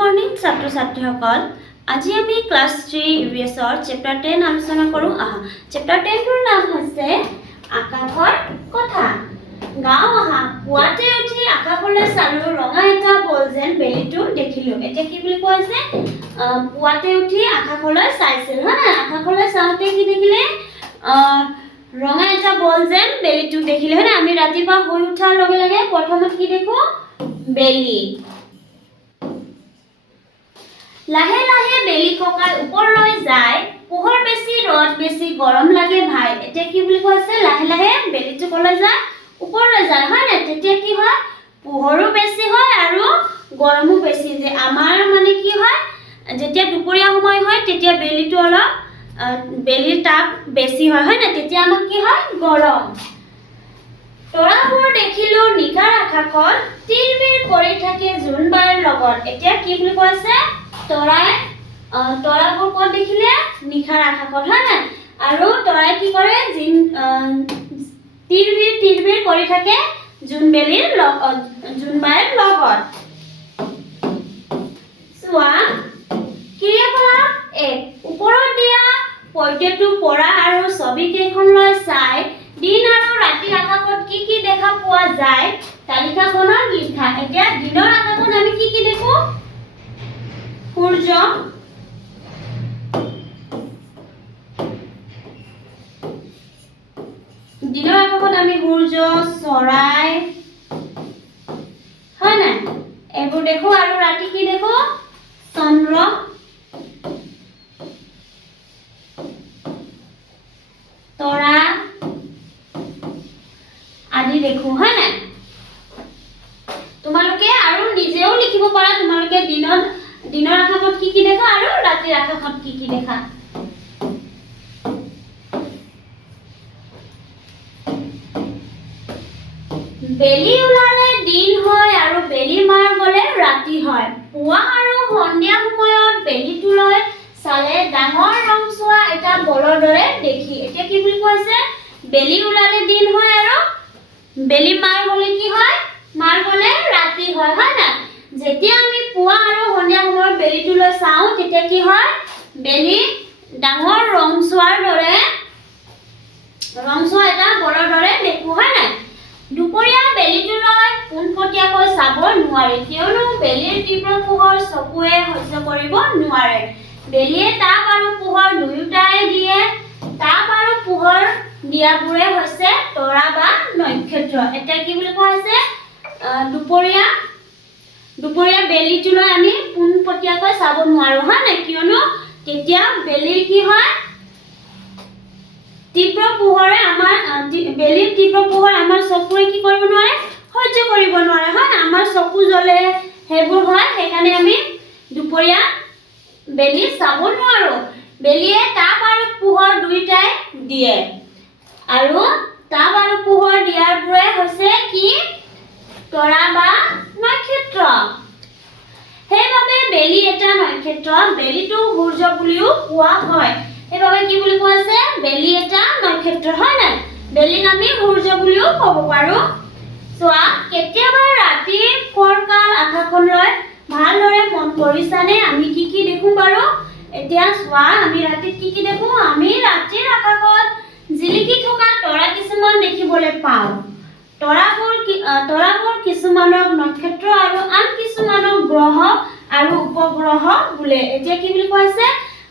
Morning ছাত্ৰ ছাত্ৰীসকল আজি আমি ক্লাছ 3 ইভিএছৰ চেপ্টাৰ 10 আলোচনা কৰোঁ চেপ্টাৰ 10 ৰ নাম হৈছে আকাশৰ কথা গাঁও পুৱাতে উঠি আকাশলৈ চালো ৰঙা এটা বল যেন বেলিটো দেখিলো এতিয়া কি বুলি কৈছে পুৱাতে উঠি আকাশলৈ চাইছিল হয় আকাশলৈ চাওঁতে কি দেখিলে ৰঙা এটা বল যেন বেলিটো দেখিলে হয় আমি ৰাতিপুৱা শুই উঠাৰ লগে লগে প্ৰথমত কি দেখো বেলি লাহে লাহে বেলি ককাল ওপৰলৈ যায় পোহৰ বেছি ৰদ বেছি গৰম লাগে ভাই এতিয়া কি বুলি কৈছে লাহে লাহে বেলিটো কলৈ যায় ওপৰলৈ যায় হয় না তেতিয়া কি হয় পোহৰো বেছি হয় আৰু গৰমো বেছি যে আমাৰ মানে কি হয় যেতিয়া দুপৰীয়া সময় হয় তেতিয়া বেলিটো অলপ বেলিৰ তাপ বেছি হয় হয় না তেতিয়া আমাক কি হয় গৰম তৰাবোৰ দেখিলো নিশাৰ আকাশত তিৰবিৰ কৰি থাকে জোনবাইৰ লগত এতিয়া কি বুলি কৈছে তৰাবোৰ ক'ত দেখিলে নিশাৰ আকাশত হয় না আৰু তৰাই কি কৰে তিৰবিৰ কৰি থাকে জোনবাইৰ লগত চোৱা ক্ৰিয়াকলাপ 1 ওপৰত দিয়া পদ্যটো পঢ়া আৰু ছবি কেইখনলৈ চাই দিন আৰু ৰাতি আকাশত কি কি দেখা পোৱা যায় তালিকাখনত লিখা এতিয়া দিনৰ আকাশত আমি কি কি দেখো সূৰ্য দিনৰ আকাশত আমি সূৰ্য চৰাই হয় না এইবোৰ দেখো আৰু ৰাতি কি দেখো চন্দ্ৰ তৰা আদি দেখো হয় না তোমালোকে আৰু নিজেও লিখিব পাৰা তোমালোকে দিনৰ আকাশত কি কি দেখা আৰু ৰাতিৰ আকাশত কি কি দেখা বেলি ওলালে দিন হয় আৰু বেলি মাৰ গলে ৰাতি হয় পুৱা আৰু সন্ধিয়া সময়ত বেলিটোলৈ চালে ডাঙৰ ৰংচোৱা এটা বলৰ দৰে দেখি এতিয়া কি বুলি কৈছে বেলি ওলালে দিন হয় আৰু বেলি মাৰ গলে কি হয় মাৰ গলে ৰাতি হয় হয় না যেতিয়া আমি পুৱা আৰু সন্ধিয়া সময়ত বেলিটোলৈ চাওঁ তেতিয়া কি হয় বেলি ডাঙৰ ৰংচোৱা এটা বলৰ দৰে দেখো হয় না দুপৰীয়া বেলিটোলৈ পোনপটীয়াকৈ চাব নোৱাৰি কিয়নো বেলিৰ তীব্ৰ পোহৰ চকুৱে সহ্য কৰিব নোৱাৰে বেলিয়ে তাপ আৰু পোহৰ দুয়োটাই দিয়ে তাপ আৰু পোহৰ দিয়াবোৰে হৈছে তৰা বা নক্ষত্ৰ এটা কি বুলি কোৱা হৈছে দুপৰীয়া বেলিটোলৈ আমি পোনপটীয়াকৈ চাব নোৱাৰো হয় না কিয়নো তেতিয়া বেলিৰ কি হয় বেলিৰ তীব্ৰ পোহৰ আমাৰ চকুৰে কি কৰিব নোৱাৰে সহ্য কৰিব নোৱাৰে হয় আমাৰ চকু জ্বলে সেইবোৰ হয় সেইকাৰণে আমি দুপৰীয়া বেলি চাব নোৱাৰো বেলিয়ে তাপ আৰু পোহৰ দুইটাই দিয়ে আৰু তাপ আৰু পোহৰ দিয়াৰবোৰে হৈছে কি তৰা বা নক্ষত্ৰ সেইবাবে বেলি এটা নক্ষত্ৰ বেলিটো সূৰ্য বুলিও কোৱা হয় সেইবাবে কি বুলি কোৱা আছে বেলি এটা নক্ষত্ৰ হয় না বেলিক আমি সূৰ্য বুলিও ক'ব পাৰো চোৱা কেতিয়াবা ৰাতিৰ ফৰকাল আকাশলৈ ভালদৰে মন কৰিছানে আমি কি কি দেখো বাৰু এতিয়া চোৱা আমি ৰাতিত কি কি দেখো আমি ৰাতিৰ আকাশত জিলিকি থকা তৰা কিছুমান দেখিবলৈ পাওঁ তৰাবোৰ কিছুমানক নক্ষত্ৰ আৰু আন কিছুমানক গ্ৰহ আৰু উপগ্ৰহ বোলে এতিয়া কি বুলি কৈছে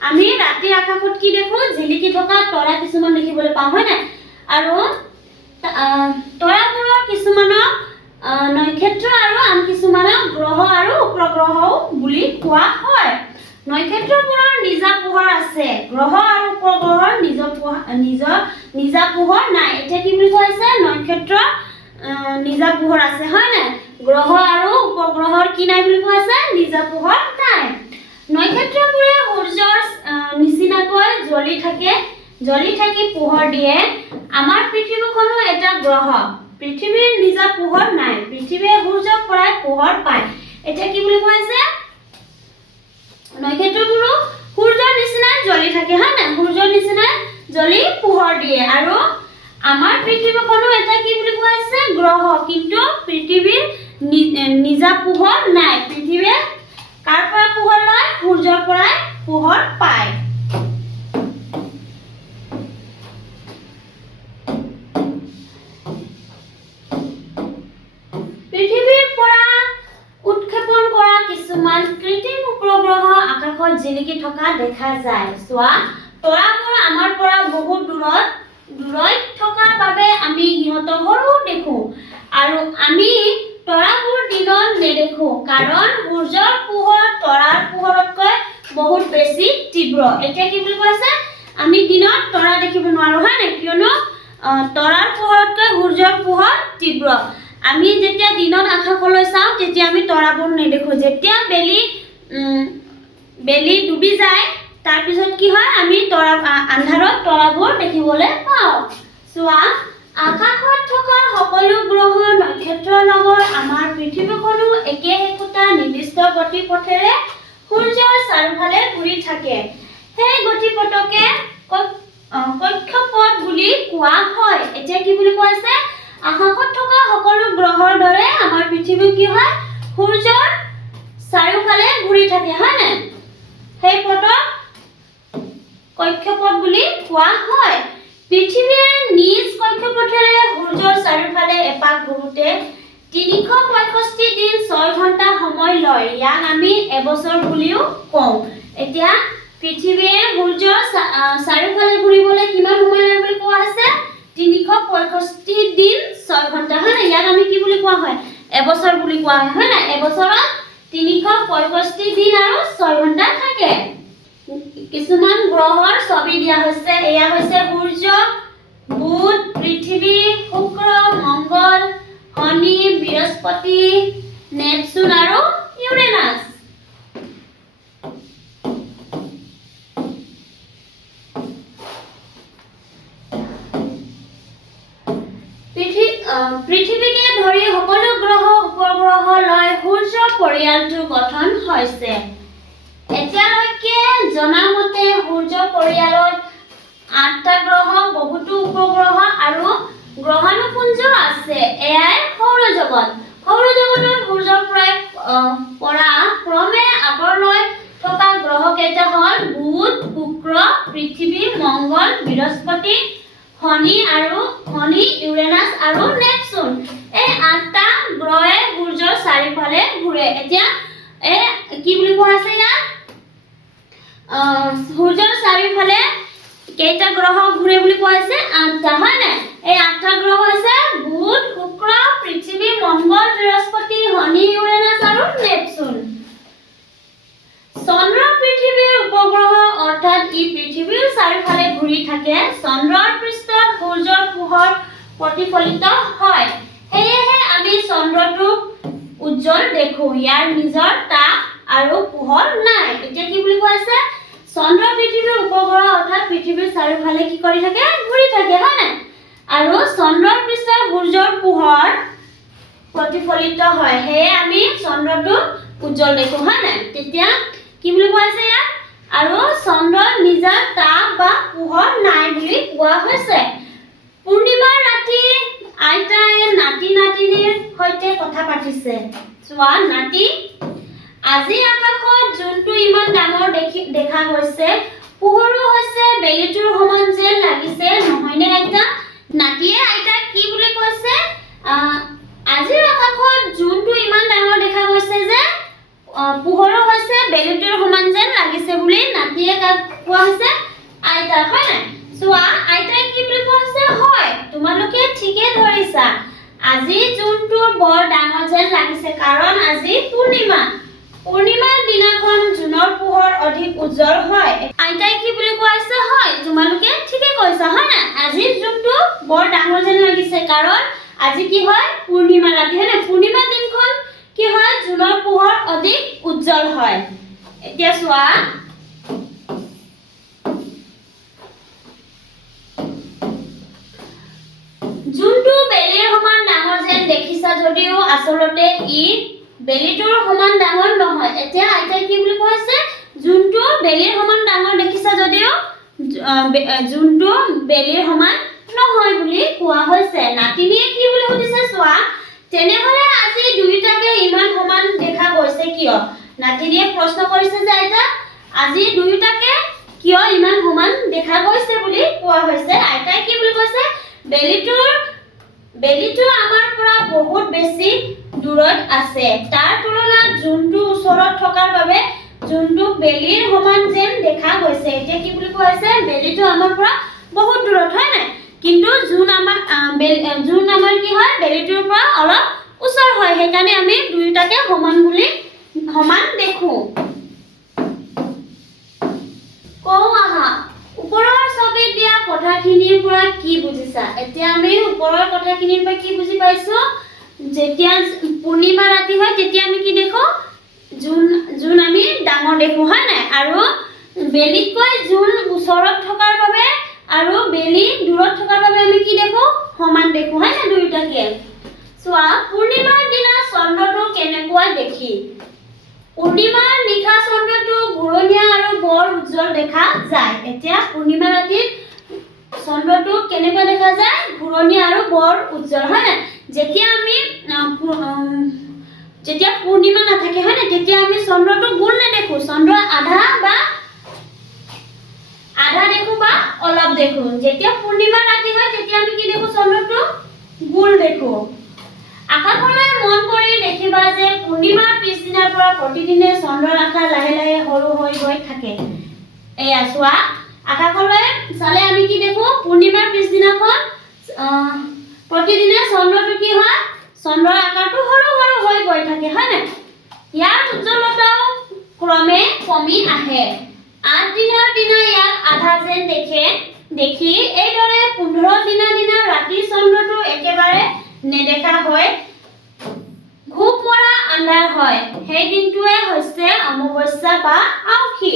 আমি ৰাতিৰ আকাশত কি দেখো জিলিকি থকা তৰা কিছুমান দেখিবলৈ পাওঁ হয় না আৰু তৰাবোৰৰ কিছুমানক নক্ষত্ৰ আৰু আন কিছুমানক গ্ৰহ আৰু উপগ্ৰহ বুলি কোৱা হয় নক্ষত্ৰবোৰৰ নিজা পোহৰ আছে গ্ৰহ আৰু উপগ্ৰহৰ নিজা পোহৰ নাই এতিয়া কি বুলি কৈছে নক্ষত্ৰ নিজা পোহৰ আছে হয় না গ্ৰহ আৰু উপগ্ৰহৰ কি নাই বুলি কৈছে নিজা পোহৰ নাই নক্ষত্ৰবোৰে সূৰ্যৰ নিচিনাকৈ জ্বলি থাকি পোহৰ দিয়ে আমাৰ পৃথিৱীখনো এটা গ্ৰহ পৃথিৱীৰ নিজা পোহৰ নাই পৃথিৱীয়ে সূৰ্যৰ পৰাই পোহৰ পায় এতিয়া কি বুলি কৈছে নক্ষত্ৰবোৰো সূৰ্যৰ নিচিনাই জ্বলি থাকে হয় না সূৰ্যৰ নিচিনাই জ্বলি পোহৰ দিয়ে আৰু আমাৰ পৃথিৱীখনো এটা কি বুলি কৈছে গ্ৰহ কিন্তু পৃথিৱীৰ নিজা পোহৰ নাই পৃথিৱীয়ে কাৰ পৰা জিলিকি থকা দেখা যায়। চোৱা তৰাবোৰ আমাৰ পৰা বহুত দূৰত থকাৰ বাবে আমি সিহঁতক সৰু দেখো আৰু আমি তৰাবোৰ দিনত নেদেখো কাৰণ সূৰ্যৰ পোহৰ তৰাৰ পোহৰতকৈ বহুত বেছি তীব্ৰ। এতিয়া কি বুলি কৈছে আমি দিনত তৰা দেখিব নোৱাৰো হয় নাই কিয়নো তৰাৰ পোহৰতকৈ সূৰ্যৰ পোহৰ তীব্ৰ। আমি যেতিয়া দিনত আকাশলৈ চাওঁ তেতিয়া আমি তৰাবোৰ নেদেখো। যেতিয়া বেলি ডুবি যায় তাৰ পিছত কি হয় আমি আন্ধাৰত তৰাবোৰ দেখিবলৈ পাওঁ। চোৱা আকাশত থকা সকলো গ্ৰহ নক্ষত্ৰৰ লগত আমাৰ পৃথিৱীখনো একে একোটা নিৰ্দিষ্ট গতিপথেৰে সূৰ্যৰ চাৰিওফালে ঘূৰি থাকে। সেই গতিপথকে কক্ষপথ বুলি কোৱা হয়। এতিয়া কি বুলি কৈছে আকাশত থকা সকলো গ্ৰহৰ দৰে আমাৰ পৃথিৱী কি হয় সূৰ্যৰ চাৰিওফালে ঘূৰি থাকে হয় নাই সেই পথক কক্ষপথ বুলি কোৱা হয়। পৃথিৱীয়ে নিজ কক্ষপথেৰে সূৰ্যৰ চাৰিওফালে এপাক ঘূৰোতে 365 দিন 6 ঘণ্টা সময় লয়। ইয়াক আমি এবছৰ বুলিও কওঁ। এতিয়া পৃথিৱীয়ে সূৰ্যৰ চাৰিওফালে ঘূৰিবলৈ কিমান সময় লাগে বুলি কোৱা আছে 365 দিন 6 ঘণ্টা হয় না ইয়াক আমি কি বুলি কোৱা হয় এবছৰ বুলি কোৱা হয় না এবছৰত 365 দিন আৰু 6 ঘণ্টা থাকে। কিছুমান গ্ৰহৰ ছবি দিয়া হৈছে। এয়া হৈছে সূৰ্য, বুধ, পৃথিৱী, শুক্ৰ, মংগল, শনি, বৃহস্পতি, নেপচুন আৰু ইউৰেনাছ। পৃথিৱীকে ধৰি সকলো গ্ৰহ উপগ্ৰহ লৈ সূৰ্য পৰিয়ালটো গঠন হৈছে। এতিয়ালৈকে জনামতে সূৰ্য পৰিয়ালত 8টা গ্ৰহ, বহুতো উপগ্ৰহ আৰু গ্ৰহাণুপুঞ্জ আছে। এয়াই সৌৰজগত। সৌৰজগতত সূৰ্যৰ পৰা ক্ৰমে আঁতৰলৈ থকা গ্ৰহ কেইটা হ'ল বুধ, শুক্ৰ, পৃথিৱী, মংগল, বৃহস্পতি, শনি, ইউৰেনাছ আৰু নেপচুন। এই 8টা গ্ৰহে সূৰ্যৰ চাৰিওফালে ঘূৰে। এতিয়া কি বুলি কোৱা আছে ইয়াত সূৰ্যৰ চাৰিওফালে কেইটা গ্ৰহ ঘূৰে বুলি কোৱা হৈছে 8টা হয় নাই এই 8টা গ্ৰহ হৈছে বুধ, শুক্ৰ, পৃথিৱী, মংগল, বৃহস্পতি, শনি, ইউৰেনাছ আৰু নেপচুন। চন্দ্ৰ পৃথিৱীৰ উপগ্ৰহ অৰ্থাৎ ই পৃথিৱীৰ চাৰিওফালে ঘূৰি থাকে। চন্দ্ৰৰ পৃষ্ঠত সূৰ্যৰ পোহৰ প্ৰতিফলিত হয়। সেয়েহে আমি চন্দ্ৰটোক উজ্জ্বল দেখো। ইয়াৰ নিজৰ তাপ আৰু পোহৰ নাই। এতিয়া কি বুলি কৈছে চন্দ্ৰ পৃথিৱীৰ উপগ্ৰহ অৰ্থাৎ পৃথিৱীৰ চাৰিওফালে কি কৰি থাকে ঘূৰি থাকে হয় নাই আৰু চন্দ্ৰৰ পৃষ্ঠত সূৰ্যৰ পোহৰ প্ৰতিফলিত হয়। সেয়ে আমি চন্দ্ৰটোক উজ্জ্বল দেখো হয় নাই তেতিয়া কি বুলি কৈছে ইয়াত আৰু চন্দ্ৰৰ নিজা তাপ বা পোহৰ নাই বুলি কোৱা হৈছে। পূৰ্ণিমাৰ ৰাতি আইতায়ে নাতি-নাতিনীৰ সৈতে কথা পাতিছে। চোৱা নাতি আজি আকাশত জোনটো ইমান ডাঙৰ দেখা গৈছে পোহৰো হৈছে বেলিটোৰ সমান যেন লাগিছে নহয়নে আইতা? নাতিয়ে আইতাক কি বুলি কৈছে আজিৰ আকাশত জোনটো ইমান ডাঙৰ দেখা গৈছে যে পোহৰো হৈছে বেলিটোৰ সমান যেন লাগিছে বুলি নাতিয়ে কোৱা হৈছে আইতা হয় নাই চোৱা আইতাই কি বুলি কৈছে হয় তোমালোকে ঠিকে ধৰিছা আজি জোনটো বৰ ডাঙৰ যেন লাগিছে কাৰণ আজি পূৰ্ণিমাৰ দিনাখন জোনৰ পোহৰ অধিক উজ্জ্বল হয়। আইতাই কি বুলি কৈছে হয় তোমালোকে ঠিকে কৈছা হয় না আজি জোনটো বৰ ডাঙৰ যেন লাগিছে কাৰণ আজি কি হয় পূৰ্ণিমা ৰাতি হয় না পূৰ্ণিমা দিনখন কি হয় জোনৰ পোহৰ অধিক উজ্জ্বল হয়। এতিয়া চোৱা জোনটো বেলিৰ সমান ডাঙৰ যেন দেখিছা যদিও আচলতে ই বেলিটোৰ সমান ডাঙৰ নহয়। এতিয়া আইতাই কি বুলি কৈছে জোনটো বেলিৰ সমান ডাঙৰ দেখিছা যদিও জোনটো বেলিৰ সমান নহয় বুলি কোৱা হৈছে। নাতিনীয়ে কি বুলি সুধিছে চোৱা তেনেহলে আজি দুইটাকে ইমান সমান দেখা গৈছে কিয়? নাতিনীয়ে প্ৰশ্ন কৰিছে যে আইতা আজি দুইটাকে কিয় ইমান সমান দেখা গৈছে বুলি কোৱা হৈছে। আইতাই কি বুলি কৈছে বেলিটো আমাৰ পৰা বহুত বেছি দূৰত আছে। তাৰ তুলনাত জোনটো ওচৰত থকাৰ বাবে যোনটো বেলিৰ সমান যেন দেখা গৈছে এতিয়া কি বুলি কোৱা হৈছে বেলিটো আমাৰ পৰা বহুত দূৰত হয় নাই কিন্তু জোন আমাৰ কি হয় বেলিটোৰ পৰা অলপ ওচৰ হয় সেইকাৰণে আমি দুয়োটাকে সমান দেখো কওঁ আহা ওপৰৰ ছবিত দিয়া কথাখিনিৰ পৰা কি বুজিছা এতিয়া আমি ওপৰৰ কথাখিনিৰ পৰা কি বুজি পাইছো যেতিয়া পূৰ্ণিমা ৰাতি হয় তেতিয়া আমি কি দেখো জোন আমি ডাঙৰ দেখো হয় নাই আৰু বেলিতকৈ জোন ওচৰত থকাৰ বাবে আৰু বেলি দূৰত থকাৰ বাবে আমি কি দেখো সমান দেখো হয় না দুয়োটাকে চোৱা পূৰ্ণিমাৰ দিনা চন্দ্ৰটো কেনেকুৱা দেখি পূৰ্ণিমাৰ নিশা চন্দ্ৰটো ঘূৰণীয়া আৰু বৰ উজ্জ্বল দেখা যায় এতিয়া পূৰ্ণিমা ৰাতিত চন্দ্ৰটো কেনেকুৱা দেখা যায় ঘূৰণীয়া আৰু বৰ উজ্জ্বল হয় না যেতিয়া আমি যেতিয়া পূৰ্ণিমা নাথাকে হয় না তেতিয়া আমি চন্দ্ৰটো গোল নেদেখো চন্দ্ৰ আধা দেখো বা অলপ দেখো যেতিয়া পূৰ্ণিমা ৰাতি হয় তেতিয়া আমি কি দেখো চন্দ্ৰটো গোল দেখো আকাশলৈ মন কৰি দেখিবা যে পূৰ্ণিমাৰ পিছদিনাৰ পৰা প্ৰতিদিনে চন্দ্ৰৰ আকাৰ লাহে লাহে সৰু হৈ গৈ থাকে এয়া চোৱা আকাশলৈ চালে আমি কি দেখো পূৰ্ণিমাৰ পিছদিনাখন প্ৰতিদিনে চন্দ্ৰটো কি হয় চন্দ্ৰৰ আকাৰটো সৰু সৰু হৈ গৈ থাকে হয় না ইয়াৰ উজ্জ্বলতাও ক্ৰমে কমি আহে 8 দিনৰ দিনা ইয়াক আধা যেন দেখি এইদৰে 15 দিনা ৰাতি চন্দ্ৰটো একেবাৰে নেদেখা হয় ঘুপ মৰা আন্ধাৰ হয় সেই দিনটোৱে হৈছে অমাৱস্যা বা আউসী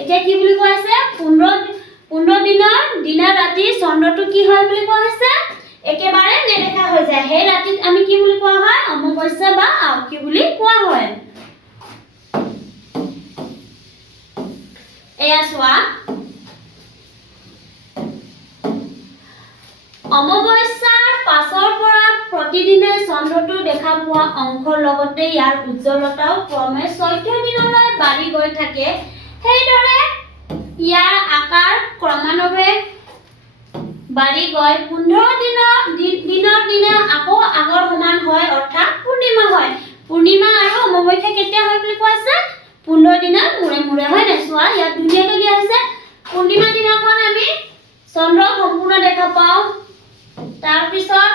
এতিয়া কি বুলি কোৱা আছে 15 দিনৰ দিনা ৰাতি চন্দ্ৰটো কি হয় বুলি কোৱা হৈছে একেবাৰে নেদেখা হৈ যায় সেই ৰাতিত আমি কি বুলি কোৱা হয় অমাৱস্যা বা আউসী বুলি কোৱা হয় এয়া চোৱা অমাৱস্যাৰ পাছৰ পৰা প্ৰতিদিনে চন্দ্ৰটো দেখা পোৱা অংশৰ লগতে ইয়াৰ উজ্জ্বলতাও ক্ৰমে 14 দিনলৈ বাঢ়ি গৈ থাকে সেইদৰে ইয়াৰ আকাৰ ক্ৰমান্বয়ে বাঢ়ি গৈ 15 দিনৰ দিনা আকৌ আগৰ সমান হয় অৰ্থাৎ পূৰ্ণিমা হয় পূৰ্ণিমা আৰু অমাৱস্যা কেতিয়া হয় বুলি কোৱা আছে 15 দিনৰ মূৰে হয় না চোৱা ইয়াত ধুনীয়াকৈ দিয়া আছে পূৰ্ণিমা দিনাখন আমি চন্দ্ৰ সম্পূৰ্ণ দেখা পাওঁ তাৰ পিছত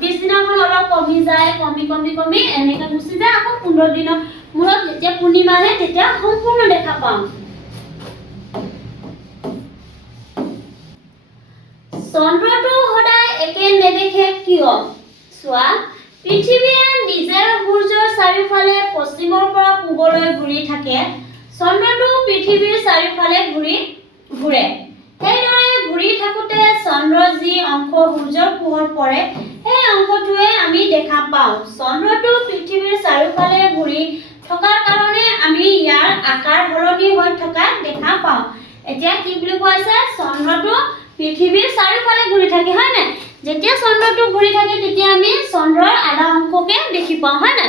পিছদিনাখন অলপ কমি যায় কমি এনেকৈ গুচি যায় আকৌ 15 দিনৰ মূৰত যেতিয়া পূৰ্ণিমা আহে তেতিয়া সম্পূৰ্ণ দেখা পাওঁ চন্দ্ৰটো সদায় একে নেদেখে কিয় চোৱা পৃথিৱীয়ে নিজে সূৰ্যৰ চাৰিওফালে পশ্চিমৰ পৰা পূবলৈ ঘূৰি থাকে চন্দ্ৰটো পৃথিৱীৰ চাৰিওফালে ঘূৰে সেইদৰে ঘূৰি থাকোঁতে চন্দ্ৰৰ যি অংশ সূৰ্যৰ পোহৰ পৰে সেই অংশটোৱে আমি দেখা পাওঁ চন্দ্ৰটো পৃথিৱীৰ চাৰিওফালে ঘূৰি থকাৰ কাৰণে আমি ইয়াৰ আকাৰ সলনি হৈ থকা দেখা পাওঁ এতিয়া কি বুলি কোৱা আছে চন্দ্ৰটো পৃথিৱীৰ চাৰিওফালে ঘূৰি থাকে হয় না যেতিয়া চন্দ্ৰটো ঘূৰি থাকে তেতিয়া আমি চন্দ্ৰৰ আধা অংশকে দেখি পাওঁ হয় না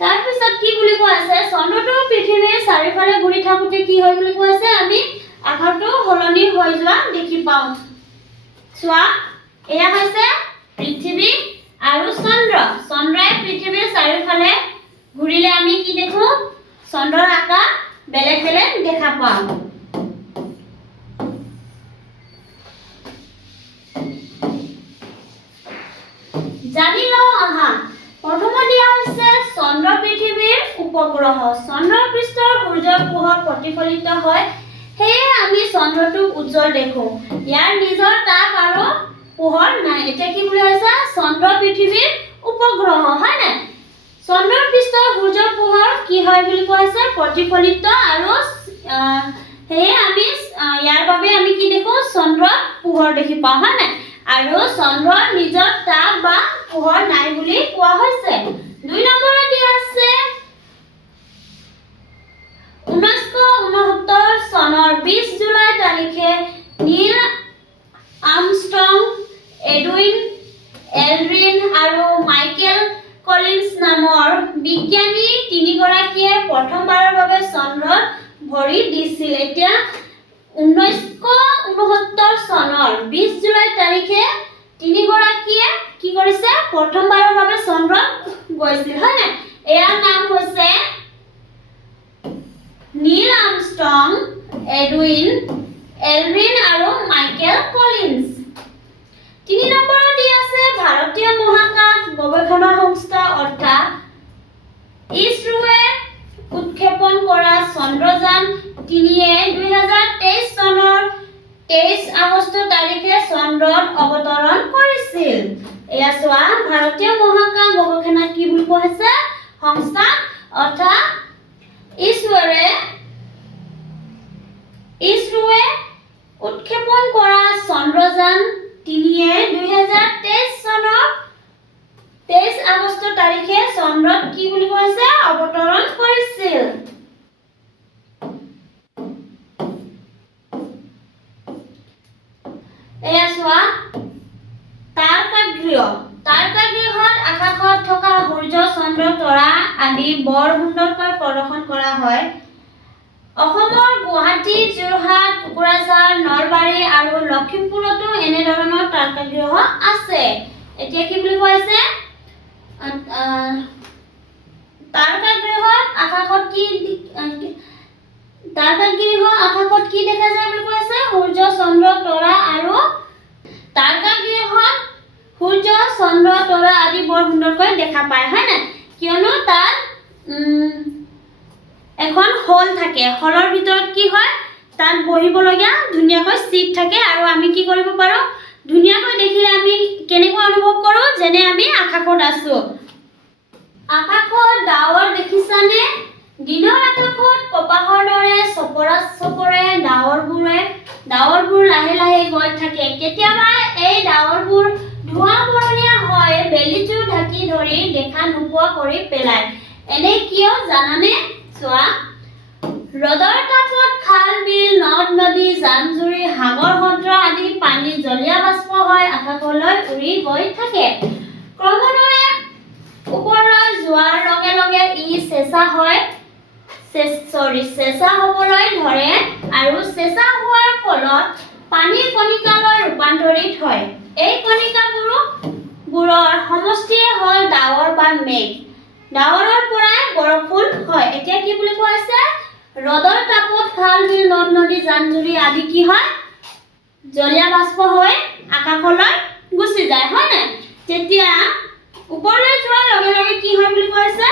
তাৰ পিছত কি বুলি কোৱা আছে চন্দ্ৰটো পৃথিৱীৰ চাৰিওফালে ঘূৰি থাকোঁতে কি হয় বুলি কোৱা আছে আমি আকাৰটো সলনি হৈ যোৱা দেখি পাওঁ চোৱা এয়া হৈছে পৃথিৱী আৰু চন্দ্ৰই পৃথিৱীৰ চাৰিওফালে ঘূৰিলে আমি কি দেখো চন্দ্ৰৰ আকাৰ বেলেগ দেখা পাওঁ জানি লওঁ আহা প্ৰথমে দিয়া হৈছে চন্দ্ৰ পৃথিৱীৰ উপগ্ৰহ চন্দ্ৰৰ পৃষ্ঠৰ সূৰ্যৰ পোহৰ প্ৰতিফলিত হয় সেয়ে আমি চন্দ্ৰটোক উজ্জ্বল দেখো ইয়াৰ নিজৰ তাপ আৰু পোহৰ নাই এটা কি বুলি আছে চন্দ্ৰ পৃথিৱীৰ উপগ্ৰহ হয় না চন্দ্ৰৰ পৃষ্ঠৰ সূৰ্যৰ পোহৰ কি হয় বুলি কোৱা আছে প্ৰতিফলিত আৰু সেয়ে আমি ইয়াৰ বাবে আমি কি দেখো চন্দ্ৰৰ পোহৰ দেখি পাওঁ হয় না আৰু চন্দ্ৰৰ নিজৰ তাপ বা পোহৰ নাই বুলি কোৱা হৈছে 2 নম্বৰত দিয়া আছে 1969 চনৰ 20 জুলাই তাৰিখে নীল আৰ্মষ্ট্ৰং এডুইন এলড্ৰিন আৰু মাইকেল কলিন্স নামৰ বিজ্ঞানী তিনিগৰাকীয়ে প্ৰথমবাৰৰ বাবে চন্দ্ৰত ভৰি দিছিল এতিয়া 1969 চনৰ 20 জুলাই তাৰিখে তিনিগৰাকীয়ে কি কৰিছে প্ৰথমবাৰৰ বাবে চন্দ্ৰত গৈছিল হয় না ইয়াৰ নাম হৈছে এডউইন এলভিন আৰু মাইকেল কলিন্স। 3 নম্বৰত দি আছে ভাৰতীয় মহাকাশ গৱেষণা সংস্থা অৰ্থাৎ ইছৰোৱে উৎক্ষেপণ কৰা চন্দ্ৰযান 3য়ে 2023 চনৰ 23 আগষ্ট তাৰিখে চন্দ্ৰত অৱতৰণ কৰিছিল। এয়া চোৱা ভাৰতীয় মহাকাশ গৱেষণা কি বুলি কোৱা হৈছে সংস্থা অৰ্থাৎ ইছৰোৱে উৎক্ষেপণ কৰা চন্দ্ৰযান 3য়ে 2023 চনৰ 23 আগষ্ট তাৰিখে চন্দ্ৰত কি বুলি কোৱা হৈছে অৱতৰণ কৰিছিল। এয়া চোৱা তাৰকাগৃহত আকাশত থকা সূৰ্য চন্দ্ৰ তৰা আদি বৰ সুন্দৰকৈ প্ৰদৰ্শন কৰা হয়। অসমৰ গুৱাহাটী, যোৰহাট, কোকৰাঝাৰ, নলবাৰী আৰু লখিমপুৰতো এনেধৰণৰ তাৰকাগৃহ আছে। এতিয়া কি বুলি কোৱা হৈছে তাৰকাগৃহত আকাশত কি দেখা যায় বুলি কোৱা হৈছে সূৰ্য চন্দ্ৰ তৰা আৰু তাৰকাগৃহত সূৰ্য চন্দ্ৰ তৰা আদি বৰ সুন্দৰকৈ দেখা পায় হয় না কিয়নো তাত এখন হল থাকে। হলৰ ভিতৰত কি হয় তাত বহিবলগীয়া ধুনীয়াকৈ সিট থাকে আৰু আমি কি কৰিব পাৰো ধুনীয়াকৈ দেখিলে আমি কেনেকৈ অনুভৱ কৰো যেনে আমি আকাশত আছো। আকাশত ডাৱৰ দেখিছানে? দিনৰ আকাশত কপাহৰ দৰে চপৰে ডাৱৰবোৰ লাহে লাহে গৈ থাকে। কেতিয়াবা এই ডাৱৰবোৰ ধোঁৱা বৰণীয়া হয় বেলিটো ঢাকি ধৰি দেখা নোপোৱা কৰি পেলায়। এনে কিয় জানানে? চোৱা ৰ'দৰ তাপত খাল বিল নদ নদী জান-জুৰি সাগৰ হ্ৰদ আদি পানী জলীয় বাষ্প হৈ আকাশলৈ উৰি গৈ থাকে। ক্ৰমান্বয়ে ওপৰলৈ যোৱাৰ লগে লগে ই চেঁচা হ'বলৈ ধৰে আৰু চেঁচা হোৱাৰ ফলত পানীৰ কণিকালৈ ৰূপান্তৰিত হয়। এই কণিকাবোৰৰ সমষ্টিয়ে হ'ল ডাৱৰ বা মেঘ। ডাৱৰৰ পৰাই বৰষুণ হয়। এতিয়া কি বুলি কোৱা হৈছে ৰ'দৰ তাপত খাল বিল নদ নদী জান-জুৰি আদি কি হয় জলীয় বাষ্প হৈ আকাশলৈ গুচি যায় হয় নাই। তেতিয়া ওপৰলৈ যোৱাৰ লগে লগে কি হয় বুলি কোৱা হৈছে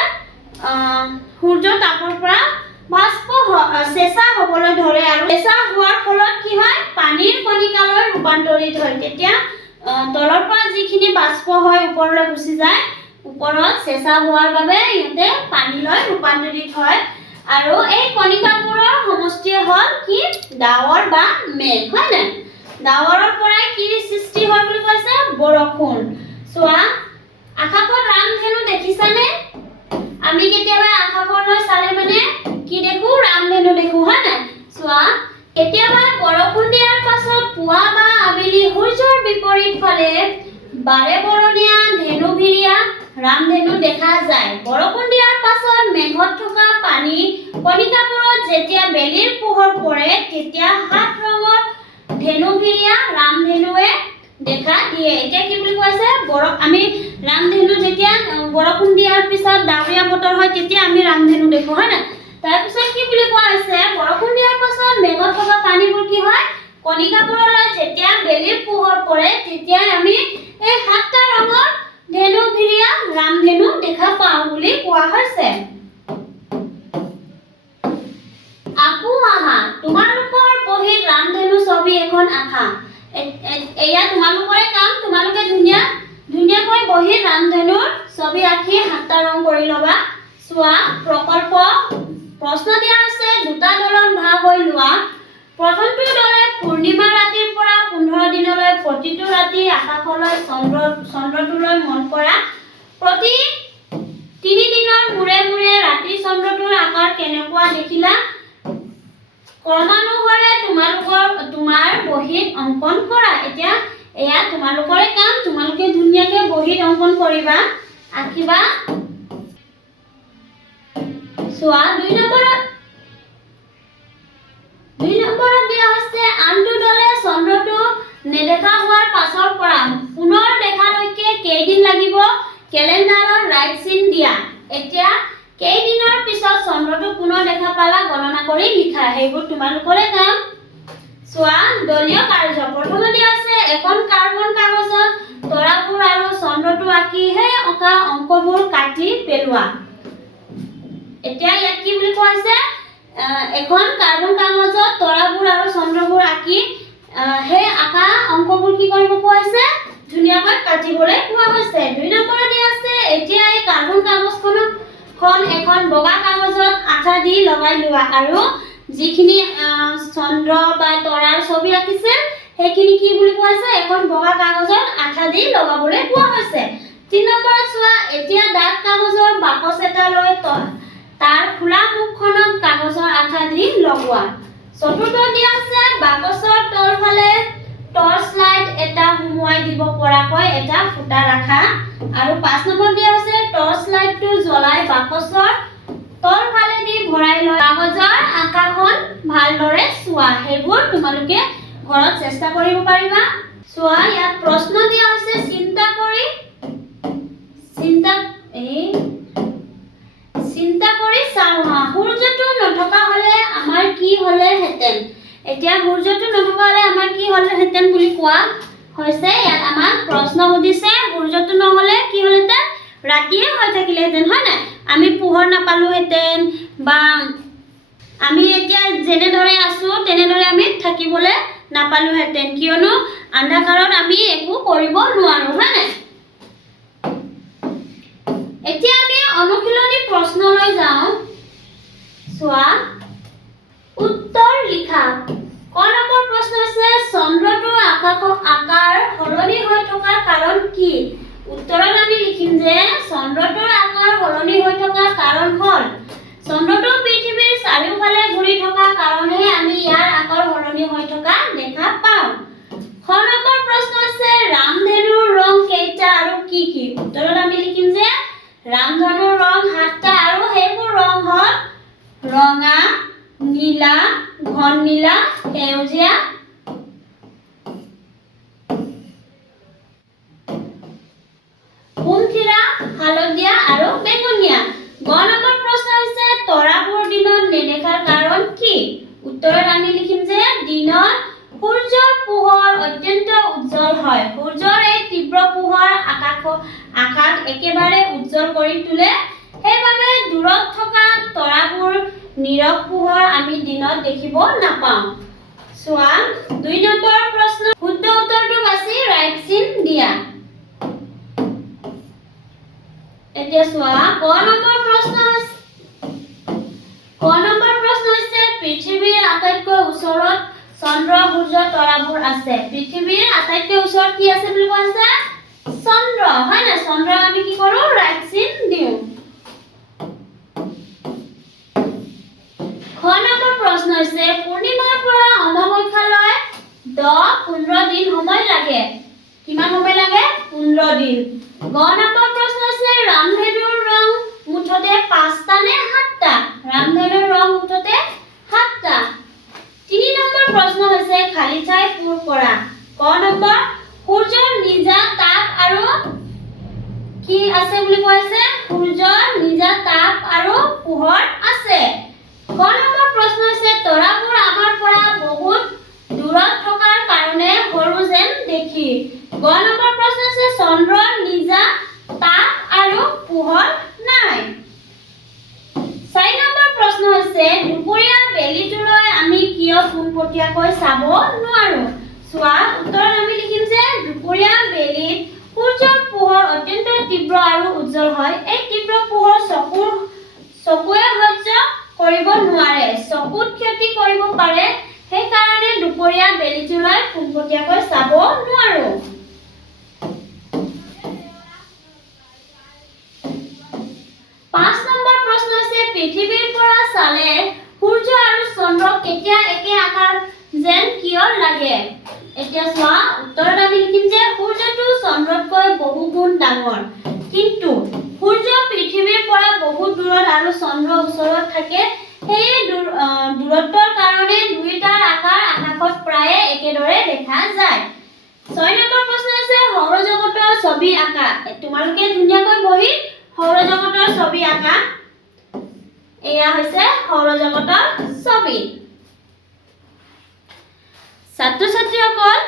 সূৰ্যৰ তাপৰ পৰা চেঁচা হ'বলৈ ধৰে আৰু চেঁচা হোৱাৰ ফলত কি হয় পানীৰ কণিকালৈ ৰূপান্তৰিত হয়। তেতিয়া তলৰ পৰা যিখিনি বাষ্প হয় ওপৰলৈ গুচি যায় ওপৰত চেঁচা হোৱাৰ বাবে ইহঁতে পানীলৈ ৰূপান্তৰিত হয় আৰু এই কণিকাবোৰৰ সমষ্টিয়ে হ'ল কি ডাৱৰ বা মেঘ হয় নাই। ডাৱৰৰ পৰাই কি সৃষ্টি হয় বুলি কৈছে বৰষুণ। চোৱা আকাশত ৰামধেনু দেখিছানে? আমি কেতিয়াবা আকাশলৈ চালে মানে কি দেখো ৰামধেনু দেখো হয় নাই। চোৱা কেতিয়াবা বৰষুণ দিয়াৰ পাছত পুৱা বা আবেলি সূৰ্যৰ বিপৰীত ফালে বাৰে বৰণীয়া ধেনুভিৰিয়া ৰামধেনু দেখা যায়। বৰষুণ দিয়াৰ পাছত মেঘত থকা পানী কণিকাবোৰত যেতিয়া বেলিৰ পোহৰ পৰে তেতিয়া 7 ৰঙৰ ধেনুভিৰিয়া ৰামধেনুৱে দেখা দিয়ে। এতিয়া কি বুলি কৈছে আমি ৰামধেনু যেতিয়া বৰষুণ দিয়াৰ পিছত ডাৱৰীয়া বতৰ হয় তেতিয়া আমি ৰামধেনু দেখো হয় না। তাৰপিছত কি বুলি কোৱা হৈছে বৰষুণ দিয়াৰ পাছত মেঘত থকা পানীবোৰ কি হয় কণিকাবোৰলৈ যেতিয়া বেলিৰ পোহৰ পৰে তেতিয়া আমি এই 7টা ৰঙৰ ধেনুভিৰিয়া ৰামধেনু দেখা পাওঁ বুলি কোৱা হৈছে। আকো আহা তোমালোকৰ বহীত ৰামধেনু ছবি এখন আঁকা। এয়া তোমালোকৰে কাম। তোমালোকে ধুনীয়াকৈ বহীত ৰামধেনুৰ ছবি আঁকি 7টা ৰং কৰি ল'বা। চোৱা প্ৰকল্প প্ৰশ্ন দিয়া আছে 2টা দলত ভাগ হৈ লোৱা। প্ৰথমটো দলে পূৰ্ণিমা ৰাতিৰ পৰা 15 দিনলৈ প্ৰতিটো ৰাতি আকাশলৈ চন্দ্ৰটোলৈ মন কৰা। প্ৰতি 3 দিনৰ মূৰে মূৰে ৰাতি চন্দ্ৰটোৰ আকাৰ কেনেকুৱা দেখিলা ক্ৰমানুসাৰে তোমাৰ বহীত অংকন কৰা। এতিয়া এয়া তোমালোকৰে কাম। তোমালোকে ধুনীয়াকৈ বহীত অংকন কৰিবা আঁকিবা। চোৱা 2 নম্বৰত দিয়া হৈছে আনটো দলে চন্দ্ৰটো নেদেখা হোৱাৰ পাছৰ পৰা পুনৰ দেখালৈকে কেইদিন লাগিব কেলেণ্ডাৰত ৰাইট চিন দিয়া। এতিয়া কেইদিনৰ পিছত চন্দ্ৰটো পুনৰ দেখা পালা গণনা কৰি লিখা সেইবোৰ তোমালোকৰে কাম চোৱা দলীয় কাৰ্য প্ৰথমে দিয়া আছে এখন কাৰ্বন কাগজত তৰাবোৰ আৰু চন্দ্ৰটো আঁকি সেই অঁকা অংকবোৰ কাটি পেলোৱা এতিয়া ইয়াত কি বুলি কোৱা আছে এখন কাৰ্বন কাগজত তৰাবোৰ আৰু চন্দ্ৰবোৰ আঁকি সেই আঁকা অংকবোৰ কি কৰিব কোৱা আছে ধুনীয়াকৈ কাটিবলৈ কোৱা হৈছে 2 নম্বৰত দিয়া আছে এতিয়া এই কাৰ্বন কাগজখন এখন বগা কাগজত আঠা দি লগাই লোৱা আৰু যিখিনি চন্দ্ৰ বা তৰাৰ ছবি আঁকিছে সেইখিনি কি বুলি কোৱা আছে এখন বগা কাগজত আঠা দি লগাবলৈ কোৱা হৈছে 3 নম্বৰত চোৱা এতিয়া ডাঠ কাগজৰ বাকচ এটা লৈ তাৰ খোলা মুখখনত কাগজৰ আঠা দি লগোৱা 4ৰ্থ দিয়া আছে বাকচৰ তলফালে টৰ্চ লাইট এটা সুমুৱাই দিব পৰাকৈ এটা ফুটা ৰাখা আৰু 5 নম্বৰ দিয়া আছে টৰ্চ লাইটটো জ্বলাই বাকচৰ তলফালে দি ভৰাই লৈ কাগজৰ আকাখন ভালদৰে চোৱা সেইবোৰ তোমালোকে ঘৰত চেষ্টা কৰিব পাৰিবা চোৱা ইয়াত প্ৰশ্ন দিয়া আছে চিন্তা কৰি চাও সূৰ্যটো নথকা হলে আমাৰ কি হলে হেতেন এতিয়া সূৰ্যটো নথকা হলে আমাৰ কি হলে হেতেন বুলি কোৱা হৈছে ইয়াত আমাক প্ৰশ্ন সুধিছে সূৰ্যটো নহলে কি হলহেতেন ৰাতিয়ে হৈ থাকিলেহেতেন হয় না আমি পোহৰ নাপালো হেতেন বা আমি এতিয়া যেনেদৰে আছো তেনেদৰে আমি থাকিবলৈ নাপালো হেতেন কিয়নো আন্ধাৰত আমি একো কৰিব নোৱাৰো হয় না এতিয়া আমি অনুশীলনী প্ৰশ্নলৈ যাওঁ চোৱা উত্তৰ লিখা ক নম্বৰ প্ৰশ্ন আছে চন্দ্ৰটোৰ আকাৰ সলনি হৈ থকাৰ কাৰণ কি উত্তৰত আমি লিখিম যে চন্দ্ৰটোৰ আকাৰ সলনি হৈ থকাৰ কাৰণ হ'ল চন্দ্ৰটো পৃথিৱীৰ চাৰিওফালে ঘূৰি থকা কাৰণেহে আমি ইয়াৰ আকাৰ সলনি হৈ থকা দেখা পাওঁ খ নম্বৰ প্ৰশ্ন আছে ৰামধেনুৰ ৰং কেইটা আৰু কি কি উত্তৰত আমি লিখিম যে ৰামধনুৰ ৰং 7টা আৰু সেইবোৰ ৰং হ'ল ৰঙা নীলা ঘন নীলা সেউজীয়া কুমথিৰা হালধীয়া আৰু বেঙুনীয়া গ নম্বৰ প্ৰশ্ন হৈছে তৰাবোৰ দিনত নেদেখাৰ কাৰণ কি উত্তৰত আমি লিখিম যে দিনত সূৰ্যৰ পোহৰ অত্যন্ত উজ্জ্বল হয় সূৰ্যৰ এই তীব্ৰ পোহৰ আকাশ একেবাৰে উজ্জ্বল কৰি তোলে সেইবাবে দূৰত থকা তৰাবোৰ নীৰৱ পোহৰ আমি দিনত দেখিব নাপাওঁ চোৱা 2 নম্বৰ প্ৰশ্ন শুদ্ধ উত্তৰটো বাছি ৰাইট চিন দিয়া এতিয়া চোৱা ক নম্বৰ প্ৰশ্ন হৈছে পৃথিৱীৰ আটাইতকৈ ওচৰত চন্দ্ৰ সূৰ্য তৰাবোৰ আছে পৃথিৱীৰ আটাইতকৈ ওচৰত কি আছে বুলি কোৱা আছে চন্দ্ৰ হয় না চন্দ্ৰ আমি কি কৰো ৰাইট চিন দিওঁ খ নম্বৰ প্ৰশ্ন হৈছে পূৰ্ণিমাৰ পৰা অমাৱস্যালৈ 10-15 দিন সময় লাগে কিমান সময় লাগে 15 দিন গ নম্বৰ প্ৰশ্ন হৈছে ৰামধেনুৰ ৰং মুঠতে 5টা নে 7টা ৰামধেনুৰ ৰং মুঠতে 7টা 3 নম্বৰ প্ৰশ্ন হৈছে খালি ঠাই পূৰ কৰা ক নম্বৰ সূৰ্যৰ নিজা তাপ আৰু কি আছে বুলি কৈছে সূৰ্যৰ নিজা তাপ আৰু পোহৰ আছে ক নম্বৰ প্ৰশ্ন হৈছে তৰাবোৰ আমাৰ পৰা বহুত দূৰত থকাৰ কাৰণে সৰু যেন দেখি গ নম্বৰ প্ৰশ্ন হৈছে চন্দ্ৰৰ নিজা তাপ আৰু পোহৰ নাই 4 নম্বৰ প্ৰশ্ন হৈছে দুপৰীয়া বেলিটোলৈ আমি কিয় পোনপটীয়াকৈ চাব নোৱাৰো চোৱা উত্তৰত আমি লিখিম যে দুপৰীয়া বেলিত সূৰ্যৰ পোহৰ অত্যন্ত তীব্ৰ আৰু উজ্জ্বল হয় এই তীব্ৰ পোহৰ চকুৱে সহ্য কৰিব নোৱাৰে চকুত ক্ষতি কৰিব পাৰে সেই কাৰণে দুপৰীয়া বেলিটোলৈ পোনপটীয়াকৈ চাব নোৱাৰো 5 নম্বৰ প্ৰশ্ন আছে পৃথিৱীৰ পৰা চালে সূৰ্য আৰু চন্দ্ৰ কেতিয়া একে আকাৰ যেন কিয় লাগে এতিয়া চোৱা উত্তৰত আমি লিখিম যে সূৰ্যটো চন্দ্ৰতকৈ বহু গুণ ডাঙৰ কিন্তু সূৰ্য পৃথিৱীৰ পৰা বহুত দূৰত আৰু চন্দ্ৰ ওচৰত থাকে সেই দূৰত্বৰ কাৰণে দুইটাৰ আকাৰ আকাশত প্ৰায়ে একেদৰে দেখা যায় 6 নম্বৰ প্ৰশ্ন আছে সৌৰজগতৰ ছবি আঁকা তোমালোকে ধুনীয়াকৈ বহি সৌৰজগতৰ ছবি আঁকা এয়া হৈছে সৌৰজগতৰ ছবি। ছাত্ৰ ছাত্ৰীসকল,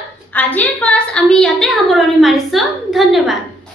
আজিৰ ক্লাছ আমি ইয়াতে সামৰণি মাৰিছোঁ। ধন্যবাদ।